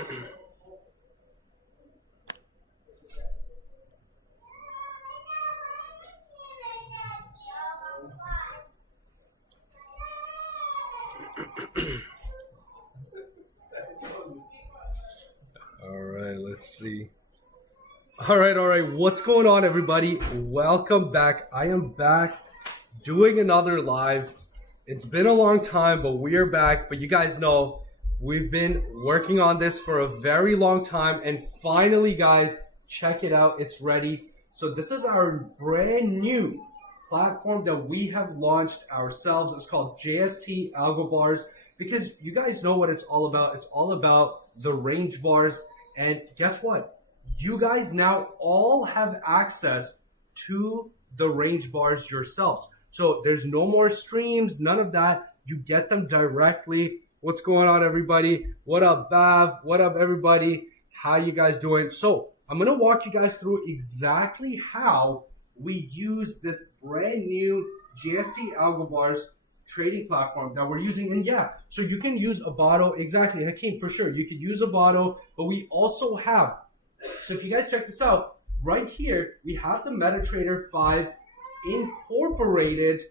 All right, let's see. All right. What's going on, everybody? Welcome back. I am back doing another live. It's been a long time, but we are back. But you guys know we've been working on this for a very long time. And finally, guys, check it out. It's ready. So this is our brand new platform that we have launched ourselves. It's called JST Algo Bars, because you guys know what it's all about. It's all about the range bars. And guess what? You guys now all have access to the range bars yourselves. So there's no more streams, none of that. You get them directly. What's going on, everybody? What up, Bav? What up, everybody? How you guys doing? So I'm going to walk you guys through exactly how we use this brand new GST Algo Bars trading platform that we're using. And yeah, so you can use Avado. Exactly, Hakeem, for sure. You could use Avado, but we also have, so if you guys check this out, right here, we have the MetaTrader 5 incorporated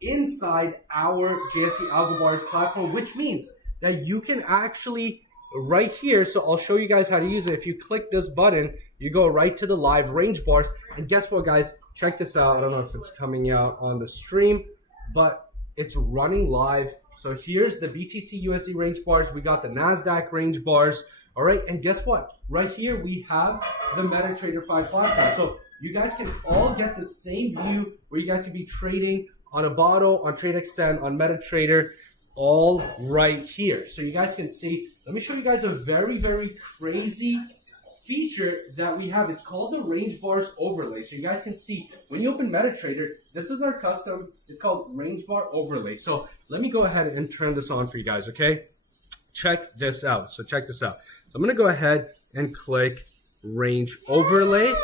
inside our GST Algo Bars platform, which means that you can actually, right here, so I'll show you guys how to use it. If you click this button, you go right to the live range bars. And guess what, guys? Check this out. I don't know if it's coming out on the stream, but it's running live. So here's the BTC USD range bars. We got the NASDAQ range bars. All right, and guess what? Right here, we have the MetaTrader 5 platform. So you guys can all get the same view where you guys can be trading on Avado, on TradeXN, on MetaTrader, all right here. So you guys can see, let me show you guys a very, very crazy feature that we have. It's called the range bars overlay. So you guys can see when you open MetaTrader, this is our custom, it's called range bar overlay. So let me go ahead and turn this on for you guys, okay? Check this out. So check this out. I'm going to go ahead and click range overlay.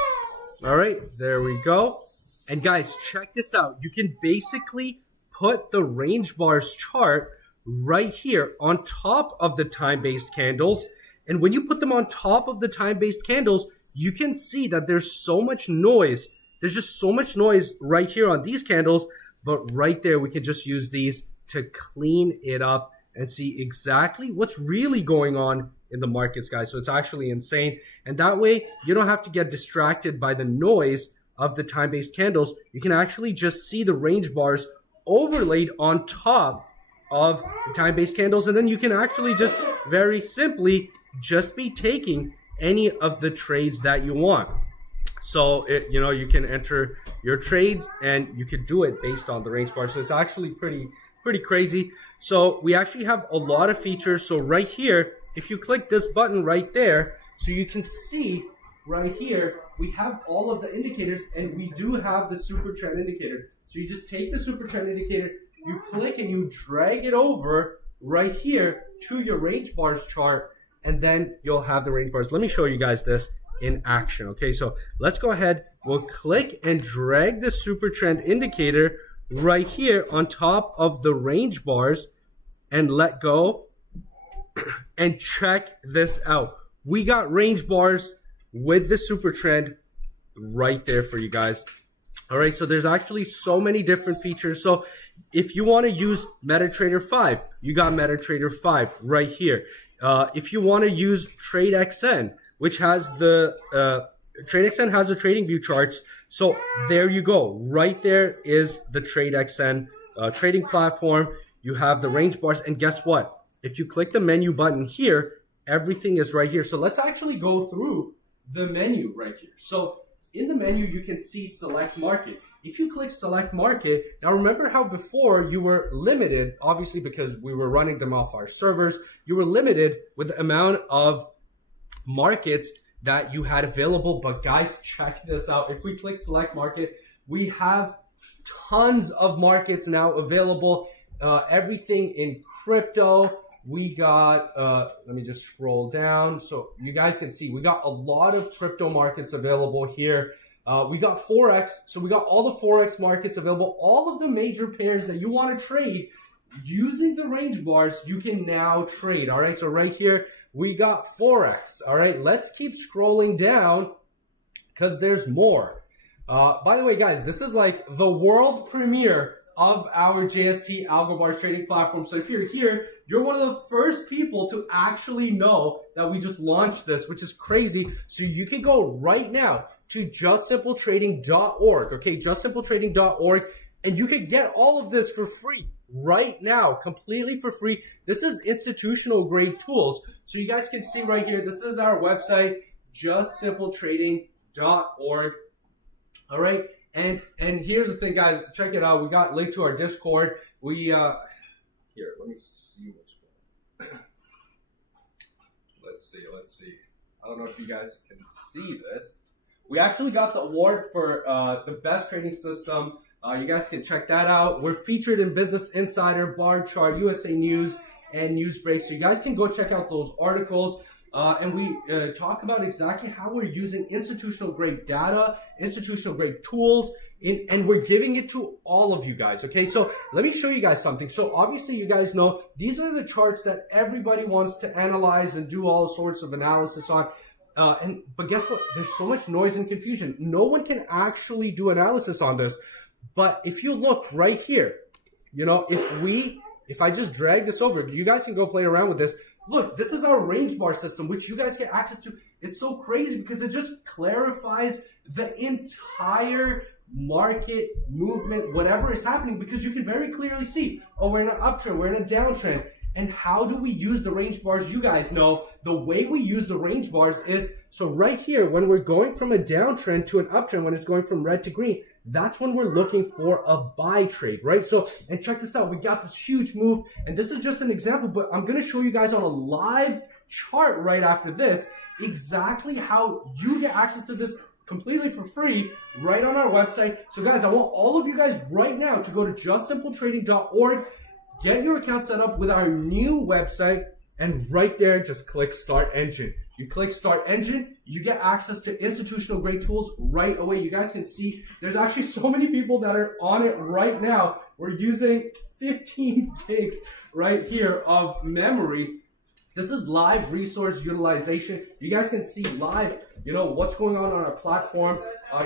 All right, there we go. And guys, check this out. You can basically put the range bars chart right here on top of the time-based candles. And when you put them on top of the time-based candles, you can see that there's so much noise. There's just so much noise right here on these candles, but right there, we can just use these to clean it up and see exactly what's really going on in the markets, guys. So it's actually insane. And that way, you don't have to get distracted by the noise of the time-based candles. You can actually just see the range bars overlaid on top of the time-based candles. And then you can actually just very simply just be taking any of the trades that you want. So, you can enter your trades and you could do it based on the range bar. So it's actually pretty crazy. So we actually have a lot of features. So right here, if you click this button right there, so you can see right here, we have all of the indicators, and we do have the super trend indicator. So you just take the super trend indicator, you click and you drag it over right here to your range bars chart, and then you'll have the range bars. Let me show you guys this in action. Okay, so let's go ahead. We'll click and drag the super trend indicator right here on top of the range bars and let go. And check this out. We got range bars with the super trend right there for you guys. All right, so there's actually so many different features. So if you want to use MetaTrader 5, you got MetaTrader 5 right here. If you want to use TradeXN, which has the TradeXN has the trading view charts. So there you go. Right there is the TradeXN trading platform. You have the range bars, and guess what? If you click the menu button here, everything is right here. So let's actually go through the menu right here. So in the menu, you can see select market. If you click select market, now remember how before you were limited, obviously because we were running them off our servers, you were limited with the amount of markets that you had available. But guys, check this out. If we click select market, we have tons of markets now available. Everything in crypto. We got, let me just scroll down so you guys can see, we got a lot of crypto markets available here. We got Forex, so we got all the Forex markets available. All of the major pairs that you want to trade, using the range bars, you can now trade. All right, so right here, we got Forex. All right, let's keep scrolling down because there's more. By the way, guys, this is like the world premiere of our JST Algo Bars trading platform. So if you're here, you're one of the first people to actually know that we just launched this, which is crazy. So you can go right now to justsimpletrading.org, okay, justsimpletrading.org, and you can get all of this for free right now, completely for free. This is institutional grade tools. So you guys can see right here, this is our website, justsimpletrading.org. All right, and here's the thing, guys. Check it out. We got linked to our Discord. We here. Let me see what's going on. Let's see. I don't know if you guys can see this. We actually got the award for the best trading system. You guys can check that out. We're featured in Business Insider, Bar Chart, USA News, and Newsbreak. So you guys can go check out those articles. And we talk about exactly how we're using institutional grade data, institutional grade tools, and we're giving it to all of you guys. Okay, so let me show you guys something. So obviously you guys know these are the charts that everybody wants to analyze and do all sorts of analysis on. But guess what? There's so much noise and confusion. No one can actually do analysis on this. But if you look right here, you know, if I just drag this over, you guys can go play around with this. Look, this is our range bar system, which you guys get access to. It's so crazy because it just clarifies the entire market movement, whatever is happening, because you can very clearly see, oh, we're in an uptrend, we're in a downtrend. And how do we use the range bars? You guys know the way we use the range bars is, so right here, when we're going from a downtrend to an uptrend, when it's going from red to green, that's when we're looking for a buy trade, right? So, and check this out. We got this huge move, and this is just an example, but I'm going to show you guys on a live chart right after this exactly how you get access to this completely for free right on our website. So guys, I want all of you guys right now to go to justsimpletrading.org, get your account set up with our new website, and right there, just click Start Engine. You click Start Engine, you get access to institutional grade tools right away. You guys can see there's actually so many people that are on it right now. We're using 15 gigs right here of memory. This is live resource utilization. You guys can see live, you know, what's going on our platform.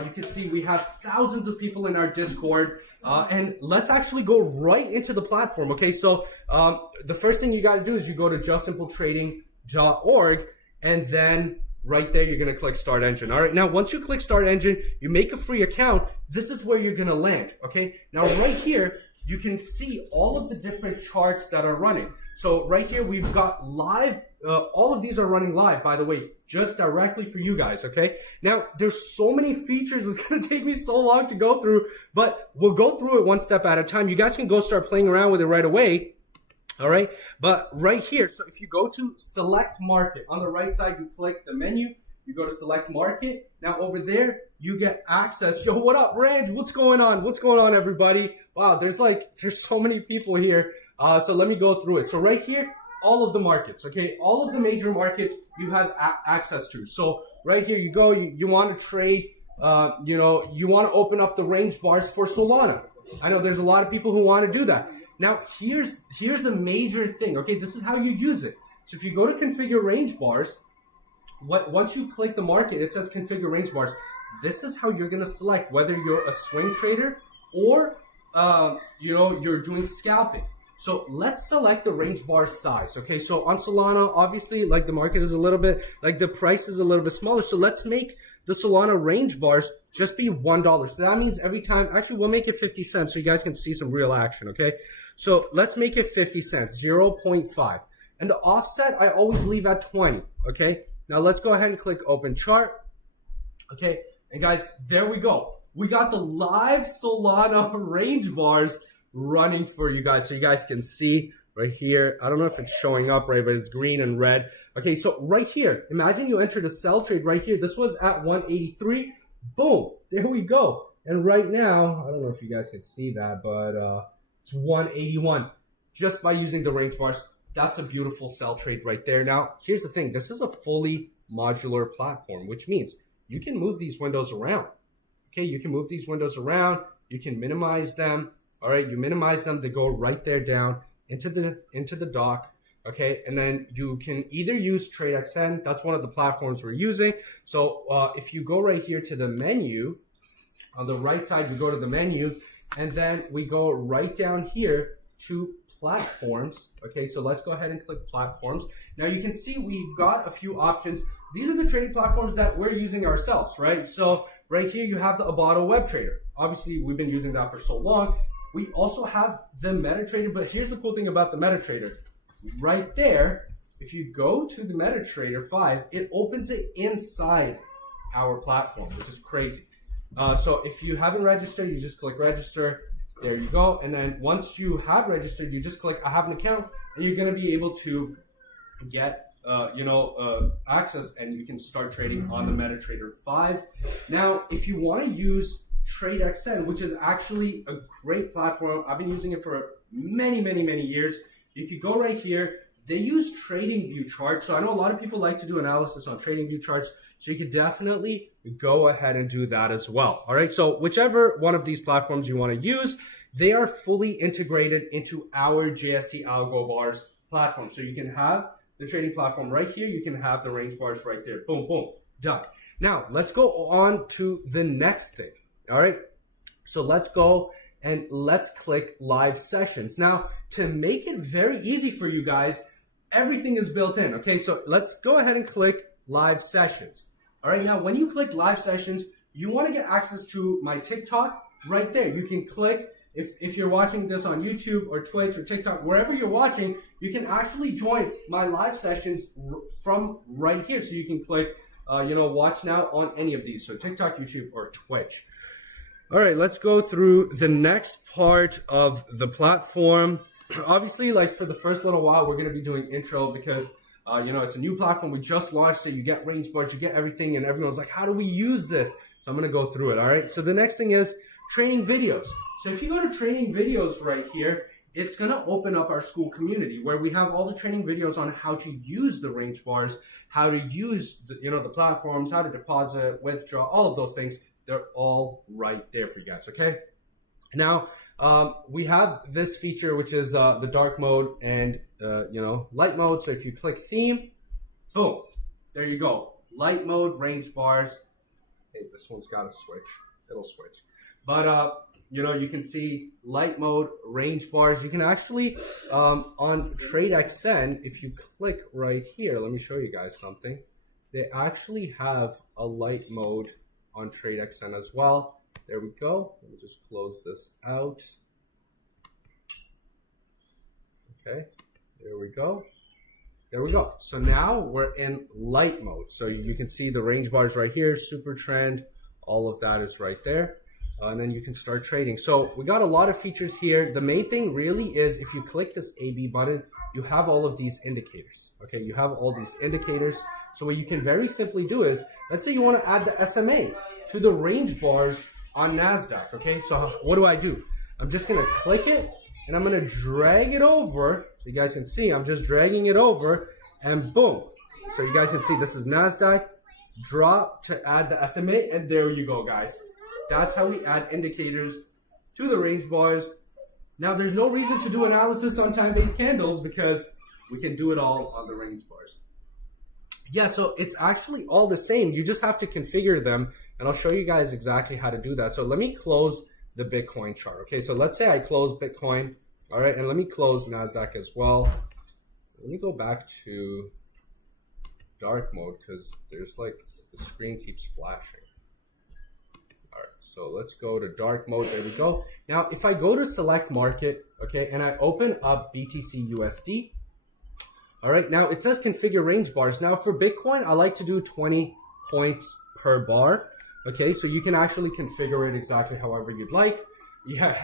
You can see we have thousands of people in our Discord. And let's actually go right into the platform. Okay, so the first thing you got to do is you go to justsimpletrading.org, and then right there, you're going to click Start Engine. All right, now once you click Start Engine, you make a free account. This is where you're going to land. Okay, now right here, you can see all of the different charts that are running. So right here, we've got live. All of these are running live, by the way, just directly for you guys, okay? Now, there's so many features. It's going to take me so long to go through, but we'll go through it one step at a time. You guys can go start playing around with it right away, all right? But right here, so if you go to Select Market, on the right side, you click the menu. You go to Select Market. Now, over there, you get access. Yo, what up, Range? What's going on? What's going on, everybody? Wow, there's so many people here. So let me go through it. So right here, all of the markets, okay? All of the major markets you have access to. So right here you go, you want to trade, you know, you want to open up the range bars for Solana. I know there's a lot of people who want to do that. Now, here's the major thing, okay? This is how you use it. So if you go to configure range bars, once you click the market, it says configure range bars. This is how you're going to select whether you're a swing trader or, you know, you're doing scalping. So let's select the range bar size. Okay, so on Solana, obviously, like the market is a little bit, like the price is a little bit smaller. So let's make the Solana range bars just be $1. So that means every time, actually, we'll make it 50 cents so you guys can see some real action. Okay, so let's make it 50 cents, 0.5. And the offset, I always leave at 20. Okay, now let's go ahead and click open chart. Okay, and guys, there we go. We got the live Solana range bars running for you guys, so you guys can see right here. I don't know if it's showing up right, but it's green and red. Okay, so right here, imagine you entered a sell trade right here. This was at 183. Boom, there we go. And right now, I don't know if you guys can see that, but it's 181 just by using the range bars. That's a beautiful sell trade right there. Now, here's the thing. This is a fully modular platform, which means you can move these windows around. Okay, you can move these windows around. You can minimize them. All right, you minimize them, they go right there down. into the dock. Okay, and then you can either use TradeXN. That's one of the platforms we're using. So if you go right here to the menu, on the right side, you go to the menu, and then we go right down here to platforms. Okay, so let's go ahead and click platforms. Now you can see we've got a few options. These are the trading platforms that we're using ourselves, right? So right here you have the Ibotta Web Trader. Obviously, we've been using that for so long. We also have the MetaTrader, but here's the cool thing about the MetaTrader. Right there, if you go to the MetaTrader 5, it opens it inside our platform, which is crazy. So if you haven't registered, you just click register. There you go. And then once you have registered, you just click I have an account, and you're going to be able to get access, and you can start trading on the MetaTrader 5. Now, if you want to use TradeXN, which is actually a great platform, I've been using it for many years. You could go right here. They use TradingView charts. So I know a lot of people like to do analysis on TradingView charts. So you could definitely go ahead and do that as well. All right. So whichever one of these platforms you want to use, they are fully integrated into our JST Algo Bars platform. So you can have the trading platform right here. You can have the range bars right there. Boom, boom, done. Now let's go on to the next thing. All right. So let's go and let's click live sessions. Now, to make it very easy for you guys, everything is built in. Okay, so let's go ahead and click live sessions. All right, now when you click live sessions, you want to get access to my TikTok right there. You can click, if you're watching this on YouTube or Twitch or TikTok, wherever you're watching, you can actually join my live sessions from right here. So you can click, watch now on any of these. So TikTok, YouTube, or Twitch. All right, let's go through the next part of the platform. Obviously, like for the first little while, we're going to be doing intro because, it's a new platform. We just launched it. You get range bars, you get everything, and everyone's like, how do we use this? So I'm going to go through it, all right? So the next thing is training videos. So if you go to training videos right here, it's going to open up our school community where we have all the training videos on how to use the range bars, how to use the platforms, how to deposit, withdraw, all of those things. They're all right there for you guys, okay? Now, we have this feature, which is the dark mode and, light mode. So if you click theme, boom, there you go. Light mode, range bars. Hey, this one's got to switch. It'll switch. But, you can see light mode, range bars. You can actually, on TradeXN, if you click right here, let me show you guys something. They actually have a light mode on TradeXN as well. There we go. Let me just close this out. Okay, there we go. There we go. So now we're in light mode. So you can see the range bars right here, super trend, all of that is right there. And then you can start trading. So we got a lot of features here. The main thing really is if you click this AB button, you have all of these indicators. Okay, you have all these indicators. So what you can very simply do is, let's say you want to add the SMA to the range bars on NASDAQ, okay? So what do? I'm just going to click it, and I'm going to drag it over. So you guys can see, I'm just dragging it over, and boom. So you guys can see this is NASDAQ. Drop to add the SMA, and there you go, guys. That's how we add indicators to the range bars. Now, there's no reason to do analysis on time-based candles because we can do it all on the range bars. Yeah, so it's actually all the same. You just have to configure them, and I'll show you guys exactly how to do that. So let me close the Bitcoin chart. Okay, so let's say I close Bitcoin. All right, and let me close NASDAQ as well. Let me go back to dark mode because there's like the screen keeps flashing. All right, so let's go to dark mode. There we go. Now, if I go to select market, okay, and I open up BTC USD, all right, now it says configure range bars. Now for Bitcoin, I like to do 20 points per bar. Okay, so you can actually configure it exactly however you'd like. Yeah,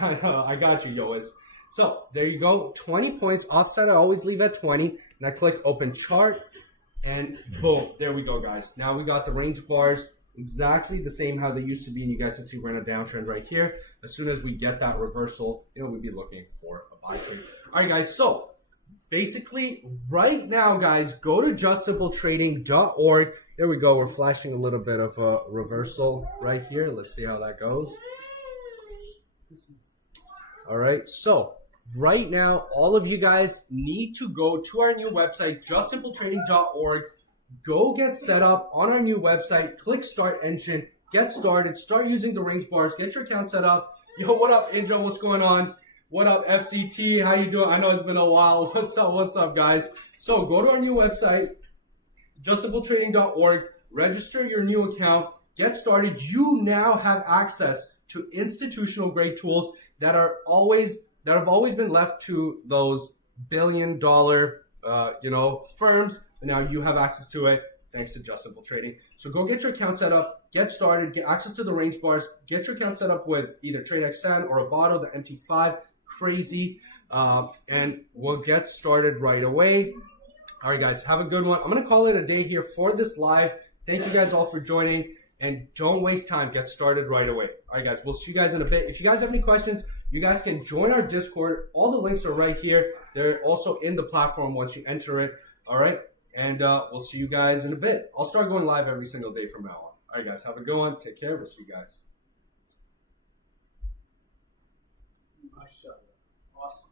I got you, Yoas. So there you go, 20 points. Offset, I always leave at 20. And I click open chart, and boom, there we go, guys. Now we got the range bars exactly the same how they used to be. And you guys can see we're in a downtrend right here. As soon as we get that reversal, we'd be looking for a buy trade. All right, guys, so basically, right now, guys, go to justsimpletrading.org. There we go. We're flashing a little bit of a reversal right here. Let's see how that goes. All right. So right now, all of you guys need to go to our new website, justsimpletrading.org. Go get set up on our new website. Click Start Engine. Get started. Start using the range bars. Get your account set up. Yo, what up, Indra? What's going on? What up, FCT? How you doing? I know it's been a while. What's up, guys? So go to our new website, justsimpletrading.org. Register your new account. Get started. You now have access to institutional grade tools that have always been left to those billion-dollar firms. And now you have access to it thanks to Just Simple Trading. So go get your account set up, get started, get access to the range bars, get your account set up with either TradeXN or Avato, the MT5, crazy, and we'll get started right away. All right, guys, have a good one. I'm going to call it a day here for this live. Thank you guys all for joining, and don't waste time. Get started right away. All right, guys, we'll see you guys in a bit. If you guys have any questions, you guys can join our Discord. All the links are right here. They're also in the platform once you enter it. All right, and we'll see you guys in a bit. I'll start going live every single day from now on. All right, guys, have a good one. Take care. We'll see you guys. Awesome.